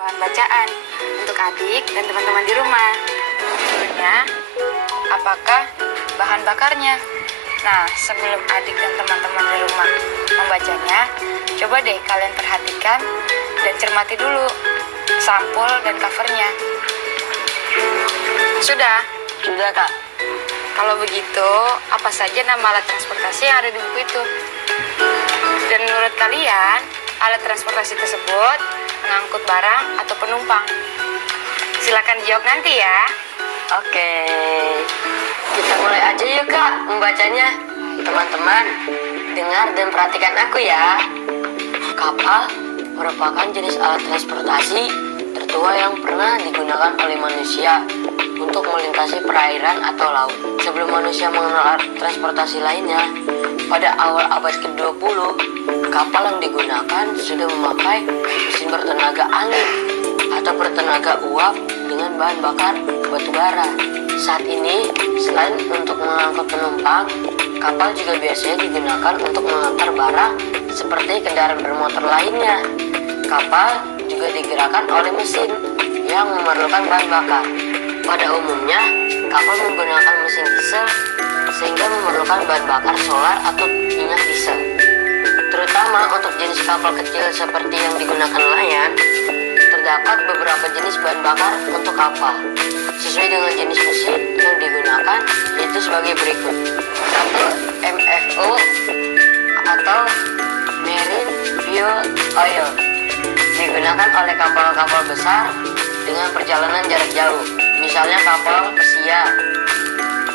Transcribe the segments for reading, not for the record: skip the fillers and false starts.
bahan bacaan untuk adik dan teman-teman di rumah. Tentunya, apakah bahan bakarnya? Nah, sebelum adik dan teman-teman di rumah membacanya, coba deh kalian perhatikan dan cermati dulu sampul dan covernya. Sudah? Sudah, Kak. Kalau begitu, apa saja nama alat transportasi yang ada di buku itu? Dan menurut kalian, alat transportasi tersebut mengangkut barang atau penumpang? Silakan dijawab nanti ya. Oke. Kita mulai aja yuk, Kak, membacanya. Teman-teman, dengar dan perhatikan aku ya. Kapal merupakan jenis alat transportasi tertua yang pernah digunakan oleh manusia untuk melintasi perairan atau laut. Sebelum manusia mengenal alat transportasi lainnya, pada awal abad ke-20, kapal yang digunakan sudah memakai mesin bertenaga angin atau bertenaga uap dengan bahan bakar batu bara. Saat ini, selain untuk mengangkut penumpang, kapal juga biasanya digunakan untuk mengantar barang seperti kendaraan bermotor lainnya. Kapal juga digerakkan oleh mesin yang memerlukan bahan bakar. Pada umumnya, kapal menggunakan mesin diesel sehingga memerlukan bahan bakar solar atau minyak diesel. Terutama untuk jenis kapal kecil seperti yang digunakan nelayan, terdapat beberapa jenis bahan bakar untuk kapal. Sesuai dengan jenis mesin yang digunakan, yaitu sebagai berikut. 1. MFO atau Marine Fuel Oil, digunakan oleh kapal-kapal besar dengan perjalanan jarak jauh, misalnya kapal pesiar.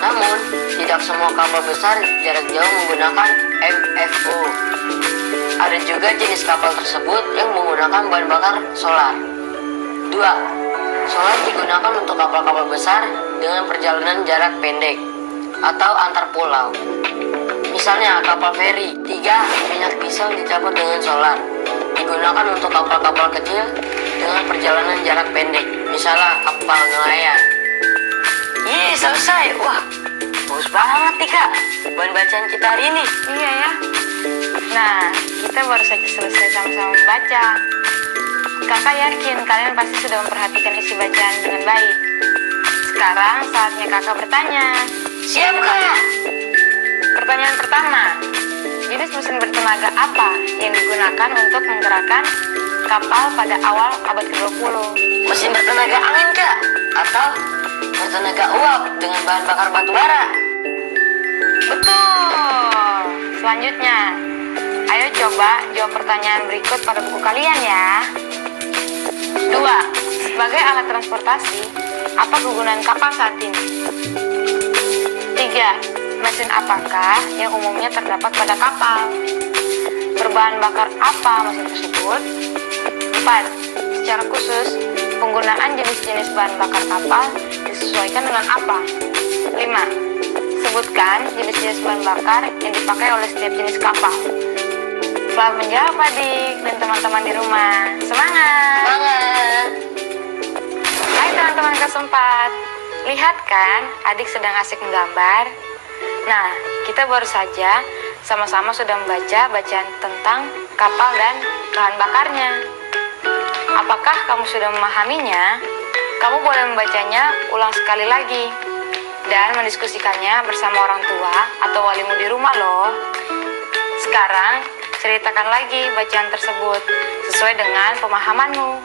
Namun, tidak semua kapal besar jarak jauh menggunakan MFO. Ada juga jenis kapal tersebut yang menggunakan bahan bakar solar. 2. Solar digunakan untuk kapal-kapal besar dengan perjalanan jarak pendek atau antar pulau. Misalnya kapal feri. 3. Minyak diesel dicampur dengan solar, digunakan untuk kapal-kapal kecil dengan perjalanan jarak pendek, misalnya kapal nelayan. Selesai. Wah, bagus banget nih, Kak, bahan bacaan kita hari ini. Iya ya. Nah, kita baru saja selesai sama-sama membaca. Kakak yakin kalian pasti sudah memperhatikan isi bacaan dengan baik. Sekarang saatnya kakak bertanya. Siap, Kak. Pertanyaan pertama, jenis mesin bertenaga apa yang digunakan untuk menggerakkan kapal pada awal abad ke-20? Mesin bertenaga angin, Kak, atau bertenaga uap dengan bahan bakar batu bara? Betul. Selanjutnya, ayo coba jawab pertanyaan berikut pada buku kalian ya. 2. Sebagai alat transportasi, apa kegunaan kapal saat ini? 3. Mesin apakah yang umumnya terdapat pada kapal? Berbahan bakar apa mesin tersebut? 4. Secara khusus, penggunaan jenis-jenis bahan bakar kapal disesuaikan dengan apa? 5. Sebutkan jenis-jenis bahan bakar yang dipakai oleh setiap jenis kapal. Selamat menjawab adik dan teman-teman di rumah. Semangat! Banget. Hai teman-teman kelas 4. Lihat kan, adik sedang asik menggambar. Nah, kita baru saja sama-sama sudah membaca bacaan tentang kapal dan bahan bakarnya. Apakah kamu sudah memahaminya? Kamu boleh membacanya ulang sekali lagi dan mendiskusikannya bersama orang tua atau walimu di rumah loh. Sekarang, ceritakan lagi bacaan tersebut sesuai dengan pemahamanmu.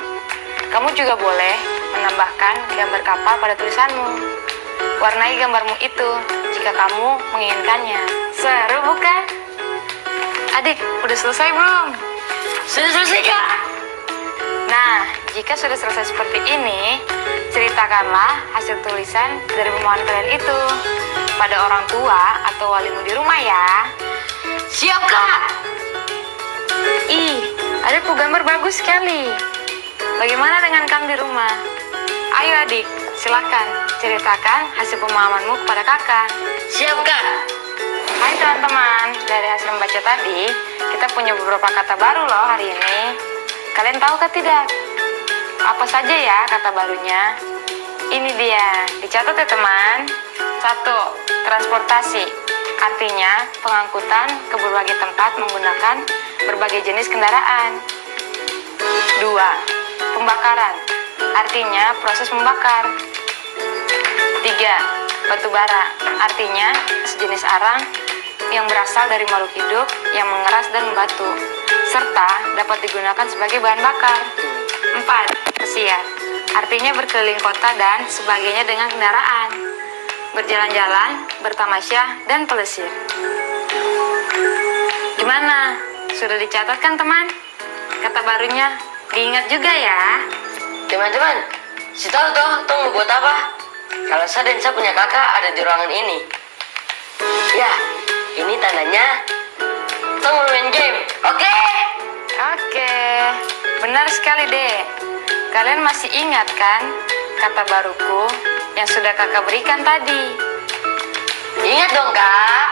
Kamu juga boleh menambahkan gambar kapal pada tulisanmu. Warnai gambarmu itu jika kamu menginginkannya. Seru bukan? Adik, udah selesai belum? Sudah selesai, Kak. Nah, jika sudah selesai seperti ini, ceritakanlah hasil tulisan dari pemahaman kalian itu pada orang tua atau walimu di rumah ya. Siap, Kak. Ih, adikku gambar bagus sekali. Bagaimana dengan kamu di rumah? Ayo adik, silakan ceritakan hasil pemahamanmu kepada kakak. Siap, Kak. Hai teman-teman, dari hasil membaca tadi, kita punya beberapa kata baru loh hari ini. Kalian tahu kah tidak? Apa saja ya kata barunya? Ini dia, dicatat ya teman. 1. Transportasi, artinya pengangkutan ke berbagai tempat menggunakan berbagai jenis kendaraan. 2. pembakaran, artinya proses membakar. 3. Batu bara, artinya sejenis arang yang berasal dari makhluk hidup yang mengeras dan membatu, serta dapat digunakan sebagai bahan bakar. 4. Pesiar, artinya berkeliling kota dan sebagainya dengan kendaraan, berjalan-jalan, bertamasya, dan pelesir. Gimana? Sudah dicatat kan teman? Kata barunya diingat juga ya. Teman-teman, si tahu tuh mau buat apa? Kalau saya dan saya punya kakak ada di ruangan ini. Ya, ini tandanya Tong mau main game. Oke? Oke, benar sekali deh. Kalian masih ingat kan kata baruku yang sudah kakak berikan tadi? Ingat dong, Kak.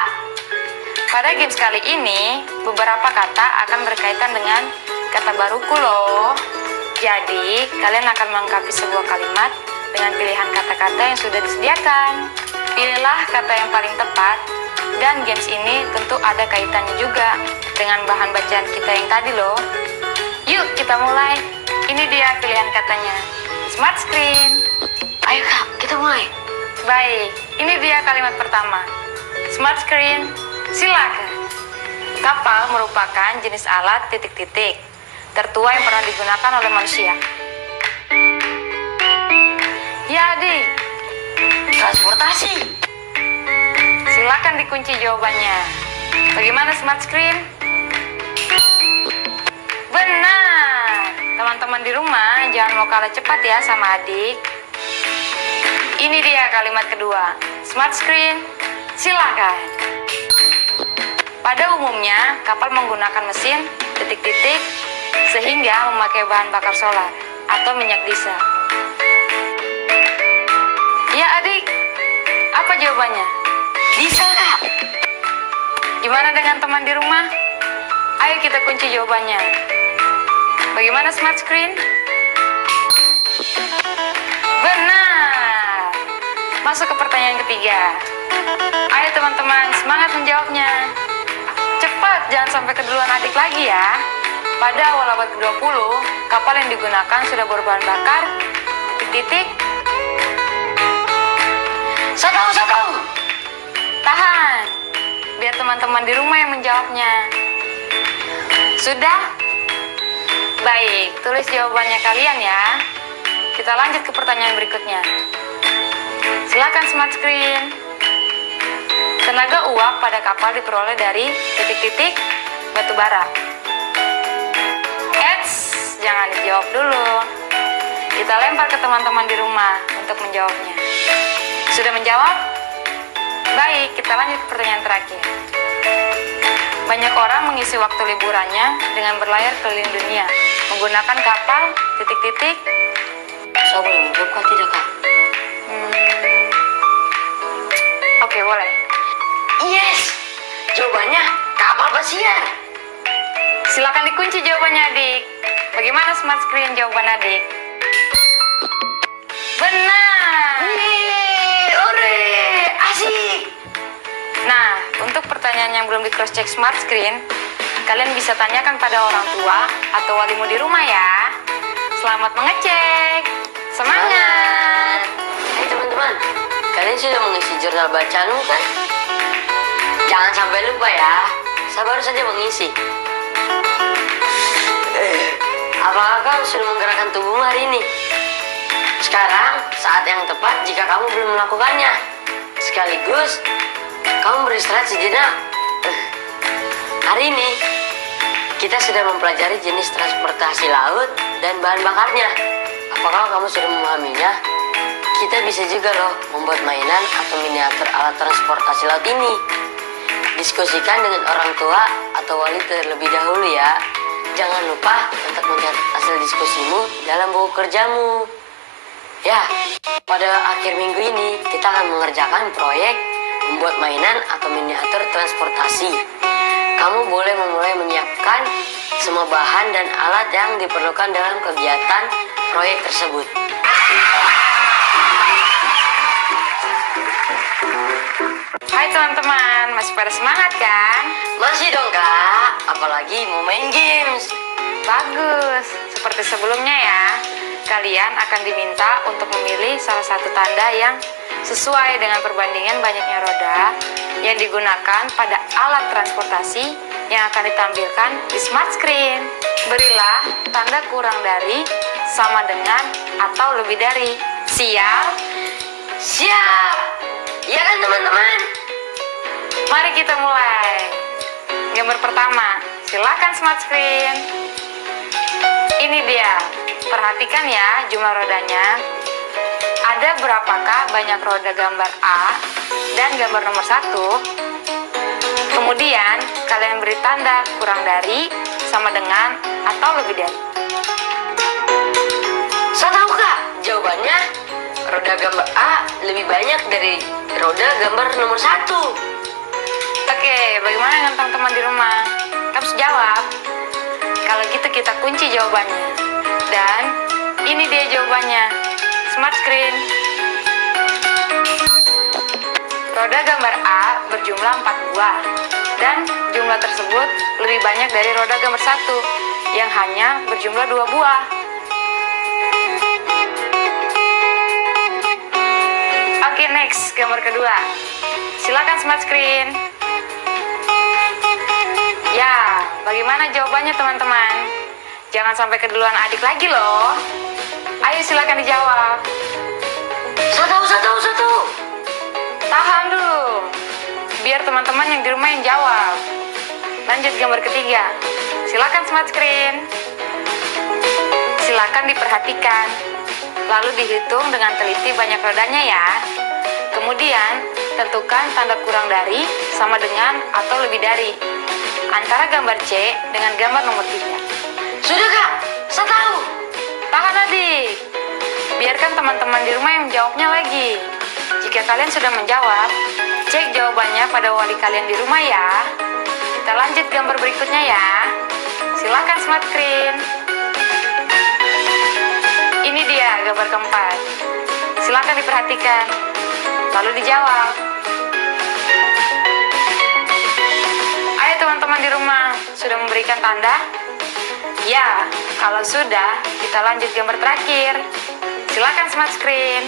Pada games kali ini, beberapa kata akan berkaitan dengan kata baruku loh. Jadi, kalian akan melengkapi sebuah kalimat dengan pilihan kata-kata yang sudah disediakan. Pilihlah kata yang paling tepat, dan games ini tentu ada kaitannya juga dengan bahan bacaan kita yang tadi loh. Yuk, kita mulai. Ini dia pilihan katanya. Smart screen. Ayo, Kak, kita mulai. Baik, ini dia kalimat pertama. Smart screen, silakan. Kapal merupakan jenis alat titik-titik tertua yang pernah digunakan oleh manusia. Ya, adik. Transportasi. Silakan dikunci jawabannya. Bagaimana smart screen? Benar. Teman-teman di rumah jangan mau kalah cepat ya sama adik. Ini dia kalimat kedua. Smart screen, silakan. Pada umumnya, kapal menggunakan mesin titik-titik sehingga memakai bahan bakar solar atau minyak diesel. Ya adik, apa jawabannya? Diesel, Kak. Gimana dengan teman di rumah? Ayo kita kunci jawabannya. Bagaimana smart screen? Benar. Masuk ke pertanyaan ketiga. Ayo teman-teman, semangat menjawabnya. Cepat, jangan sampai keduluan adik lagi ya. Pada awal abad ke-20, kapal yang digunakan sudah berbahan bakar titik-titik. Saya tahu. Tahan, biar teman-teman di rumah yang menjawabnya. Sudah? Baik, tulis jawabannya kalian ya. Kita lanjut ke pertanyaan berikutnya. Silakan smart screen. Tenaga uap pada kapal diperoleh dari titik-titik batu bara. Jangan dijawab dulu. Kita lempar ke teman-teman di rumah untuk menjawabnya. Sudah menjawab? Baik, kita lanjut ke pertanyaan terakhir. Banyak orang mengisi waktu liburannya dengan berlayar keliling dunia menggunakan kapal titik-titik. Saya boleh menjawab, Kak, tidak, Kak? Oke, boleh. Yes! Jawabannya kapal pesiar. Silakan dikunci jawabannya, adik. Bagaimana smart screen jawaban adik? Benar. Ore, asik. Nah, untuk pertanyaan yang belum di cross check smart screen, kalian bisa tanyakan pada orang tua atau walimu di rumah ya. Selamat mengecek. Semangat. Hai teman-teman, kalian sudah mengisi jurnal bacaanmu kan? Jangan sampai lupa ya. Saya baru saja mengisi. Apakah kamu sudah menggerakkan tubuhmu hari ini? Sekarang saat yang tepat jika kamu belum melakukannya. Sekaligus kamu beristirahat sejenak. Hari ini kita sudah mempelajari jenis transportasi laut dan bahan bakarnya. Apakah kamu sudah memahaminya? Kita bisa juga loh membuat mainan atau miniatur alat transportasi laut ini. Diskusikan dengan orang tua atau wali terlebih dahulu ya. Jangan lupa untuk mencatat hasil diskusimu dalam buku kerjamu. Ya, pada akhir minggu ini kita akan mengerjakan proyek membuat mainan atau miniatur transportasi. Kamu boleh memulai menyiapkan semua bahan dan alat yang diperlukan dalam kegiatan proyek tersebut. Hai teman-teman, masih pada semangat kan? Masih dong, Kak. Apalagi mau main games. Bagus, seperti sebelumnya ya. kalian akan diminta untuk memilih salah satu tanda yang sesuai dengan perbandingan banyaknya roda yang digunakan pada alat transportasi yang akan ditampilkan di smart screen. Berilah tanda kurang dari, sama dengan, atau lebih dari. Siap? Siap! Ya kan teman-teman? Mari kita mulai. Gambar pertama, silakan smart screen. Ini dia. Perhatikan ya jumlah rodanya. Ada berapakah banyak roda gambar A dan gambar nomor 1? Kemudian kalian beri tanda kurang dari, sama dengan, atau lebih dari. Saya tahu kak, jawabannya roda gambar A lebih banyak dari roda gambar nomor 1. Oke, bagaimana dengan teman-teman di rumah? Kamu harus jawab. Kalau gitu kita kunci jawabannya. Dan ini dia jawabannya. Smart screen. Roda gambar A berjumlah 4 buah. Dan jumlah tersebut lebih banyak dari roda gambar 1 yang hanya berjumlah 2 buah. Oke, next, gambar kedua. Silakan smart screen. Ya, bagaimana jawabannya teman-teman? Jangan sampai keduluan adik lagi loh. Ayo silakan dijawab. Saya tahu. Tahan dulu. Biar teman-teman yang di rumah yang jawab. Lanjut gambar ketiga. Silakan smart screen. Silakan diperhatikan. Lalu dihitung dengan teliti banyak rodanya ya. Kemudian tentukan tanda kurang dari, sama dengan, atau lebih dari antara gambar C dengan gambar nomor 3. Sudah kak, saya tahu. Tahan adik. Biarkan teman-teman di rumah yang menjawabnya lagi. Jika kalian sudah menjawab, cek jawabannya pada wali kalian di rumah ya. Kita lanjut gambar berikutnya ya. Silakan smart screen. Ini dia gambar keempat. Silakan diperhatikan. Lalu dijawab. Ayo teman-teman di rumah, sudah memberikan tanda? Ya, kalau sudah, kita lanjut gambar terakhir. Silakan smart screen.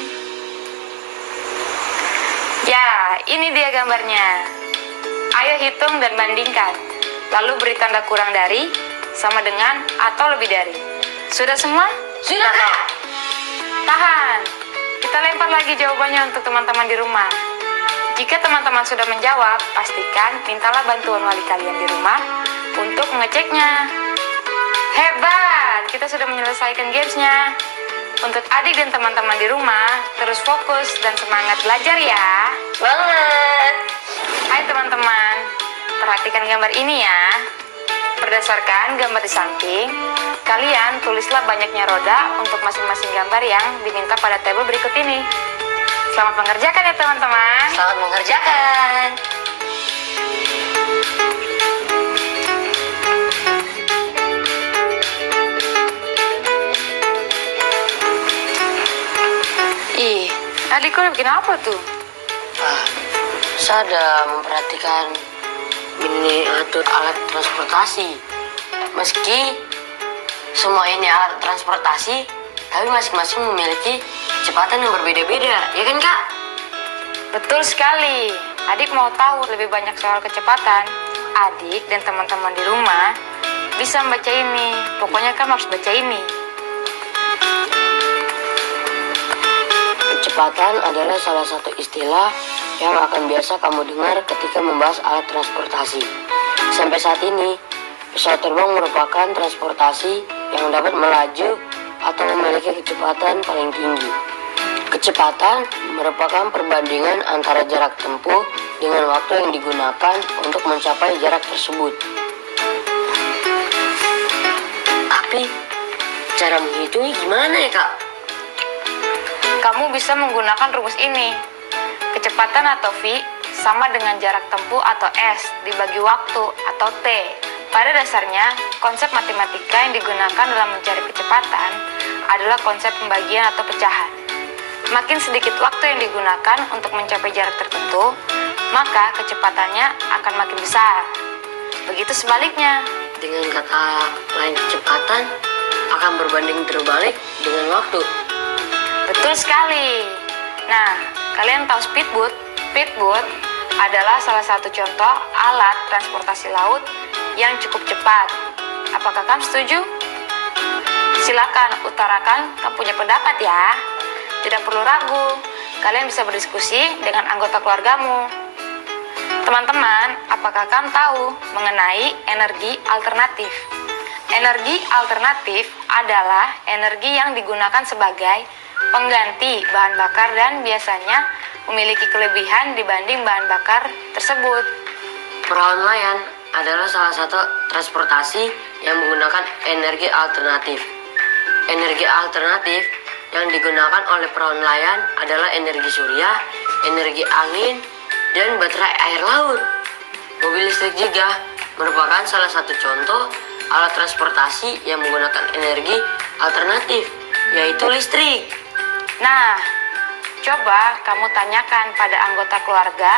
Ya, ini dia gambarnya. Ayo hitung dan bandingkan. Lalu beri tanda kurang dari, sama dengan, atau lebih dari. Sudah semua? Sudah kak. Tahan. Kita lempar lagi jawabannya untuk teman-teman di rumah. Jika teman-teman sudah menjawab, pastikan mintalah bantuan wali kalian di rumah untuk mengeceknya. Hebat, kita sudah menyelesaikan gamesnya. Untuk adik dan teman-teman di rumah, terus fokus dan semangat belajar ya. Banget. Hai teman-teman, perhatikan gambar ini ya. Berdasarkan gambar di samping, kalian tulislah banyaknya roda untuk masing-masing gambar yang diminta pada tabel berikut ini. Selamat mengerjakan ya teman-teman. Selamat mengerjakan. Ih, adikku udah bikin apa tuh? Saya ada memperhatikan miniatur alat transportasi. Meski semua ini alat transportasi, tapi masing-masing memiliki kecepatan yang berbeda-beda, ya kan kak? Betul sekali. Adik mau tahu lebih banyak soal kecepatan? Adik dan teman-teman di rumah bisa membaca ini. Pokoknya kamu harus baca ini. Kecepatan adalah salah satu istilah yang akan biasa kamu dengar ketika membahas alat transportasi. Sampai saat ini, pesawat terbang merupakan transportasi yang dapat melaju atau memiliki kecepatan paling tinggi. Kecepatan merupakan perbandingan antara jarak tempuh dengan waktu yang digunakan untuk mencapai jarak tersebut. Tapi, cara menghitungnya gimana ya kak? Kamu bisa menggunakan rumus ini. Kecepatan atau V sama dengan jarak tempuh atau S dibagi waktu atau T. Pada dasarnya, konsep matematika yang digunakan dalam mencari kecepatan adalah konsep pembagian atau pecahan. Makin sedikit waktu yang digunakan untuk mencapai jarak tertentu, maka kecepatannya akan makin besar. Begitu sebaliknya. Dengan kata lain kecepatan akan berbanding terbalik dengan waktu. Betul sekali. Nah, kalian tahu speedboat? Speedboat adalah salah satu contoh alat transportasi laut yang cukup cepat. Apakah kamu setuju? Silakan utarakan kamu punya pendapat ya. Tidak perlu ragu, kalian bisa berdiskusi dengan anggota keluargamu. Teman-teman, apakah kamu tahu mengenai energi alternatif? Energi alternatif adalah energi yang digunakan sebagai pengganti bahan bakar dan biasanya memiliki kelebihan dibanding bahan bakar tersebut. Perahu nelayan adalah salah satu transportasi yang menggunakan energi alternatif. Energi alternatif yang digunakan oleh perahu nelayan adalah energi surya, energi angin, dan baterai air laut. Mobil listrik juga merupakan salah satu contoh alat transportasi yang menggunakan energi alternatif, yaitu listrik. Nah, coba kamu tanyakan pada anggota keluarga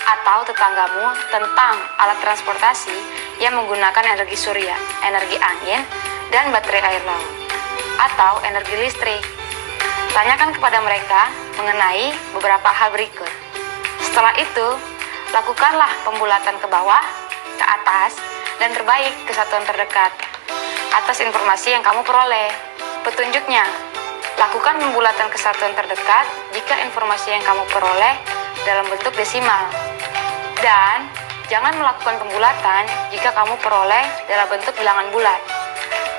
atau tetanggamu tentang alat transportasi yang menggunakan energi surya, energi angin, dan baterai air laut, atau energi listrik. Tanyakan kepada mereka mengenai beberapa hal berikut. Setelah itu, lakukanlah pembulatan ke bawah, ke atas, dan terbaik ke satuan terdekat atas informasi yang kamu peroleh. Petunjuknya, lakukan pembulatan ke satuan terdekat jika informasi yang kamu peroleh dalam bentuk desimal. Dan jangan melakukan pembulatan jika kamu peroleh dalam bentuk bilangan bulat.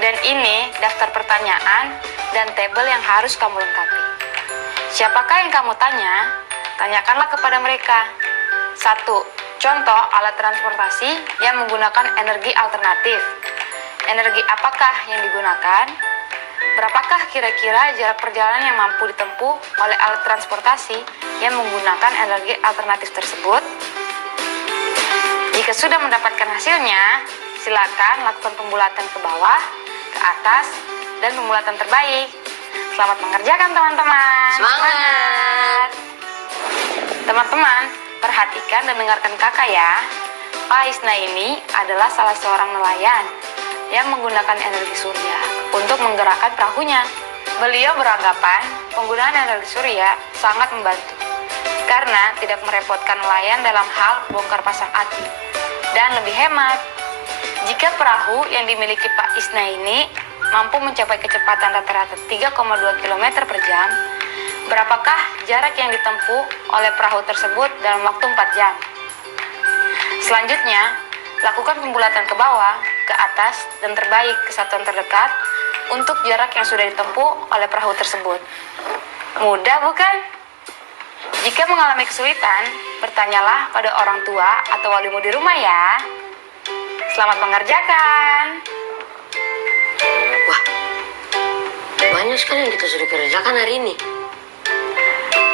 Dan ini daftar pertanyaan dan tabel yang harus kamu lengkapi. Siapakah yang kamu tanya? Tanyakanlah kepada mereka. 1. Contoh alat transportasi yang menggunakan energi alternatif. Energi apakah yang digunakan? Berapakah kira-kira jarak perjalanan yang mampu ditempuh oleh alat transportasi yang menggunakan energi alternatif tersebut? Jika sudah mendapatkan hasilnya, silakan lakukan pembulatan ke bawah, ke atas, dan pembulatan terbaik. Selamat mengerjakan teman-teman. Semangat! Teman-teman, perhatikan dan dengarkan kakak ya. Pak Isna ini adalah salah seorang nelayan yang menggunakan energi surya untuk menggerakkan perahunya. Beliau beranggapan penggunaan energi surya sangat membantu karena tidak merepotkan nelayan dalam hal bongkar pasang aki dan lebih hemat. Jika perahu yang dimiliki Pak Isna ini mampu mencapai kecepatan rata-rata 3,2 km per jam, berapakah jarak yang ditempuh oleh perahu tersebut dalam waktu 4 jam? Selanjutnya, lakukan pembulatan ke bawah, ke atas, dan terbaik ke satuan terdekat untuk jarak yang sudah ditempuh oleh perahu tersebut. Mudah bukan? Jika mengalami kesulitan, bertanyalah pada orang tua atau walimu di rumah ya. Selamat mengerjakan. Wah, banyak sekali yang kita sudah kerjakan hari ini.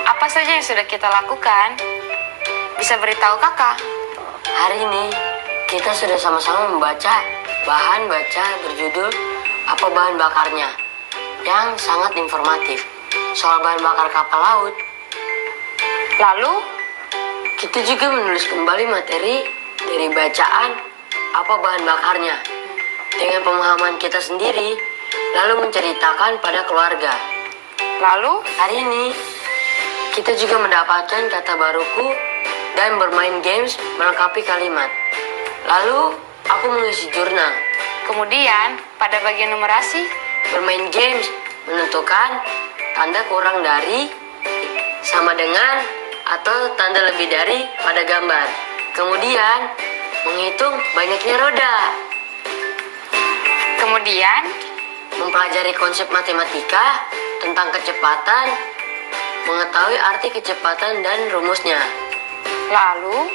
Apa saja yang sudah kita lakukan? Bisa beritahu kakak? Hari ini kita sudah sama-sama membaca bahan baca berjudul Apa Bahan Bakarnya yang sangat informatif soal bahan bakar kapal laut. Lalu, Kita juga menulis kembali materi dari bacaan Apa Bahan Bakarnya dengan pemahaman kita sendiri, lalu menceritakan pada keluarga. lalu, Hari ini kita juga mendapatkan kata baruku dan bermain games melengkapi kalimat. Lalu aku mengisi jurnal. kemudian pada bagian numerasi, Bermain games menentukan tanda kurang dari, sama dengan, atau tanda lebih dari pada gambar. Kemudian menghitung banyaknya roda. kemudian, Mempelajari konsep matematika tentang kecepatan, mengetahui arti kecepatan dan rumusnya. lalu,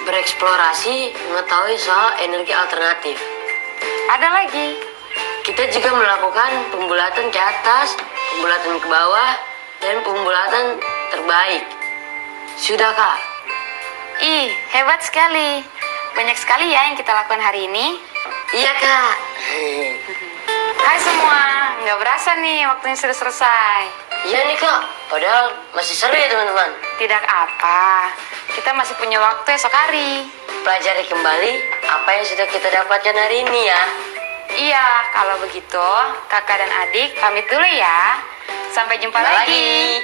Bereksplorasi mengetahui soal energi alternatif. ada lagi. Kita juga melakukan pembulatan ke atas, pembulatan ke bawah, dan pembulatan terbaik. Sudah, Kak? Ih, hebat sekali. Banyak sekali ya yang kita lakukan hari ini. Iya, Kak. Hai semua, nggak berasa nih waktunya sudah selesai. Iya nih, Kak. Padahal masih seru ya, teman-teman. Tidak apa, kita masih punya waktu esok hari. Pelajari kembali apa yang sudah kita dapatkan hari ini ya. Iya, kalau begitu kakak dan adik pamit dulu ya. Sampai jumpa lagi.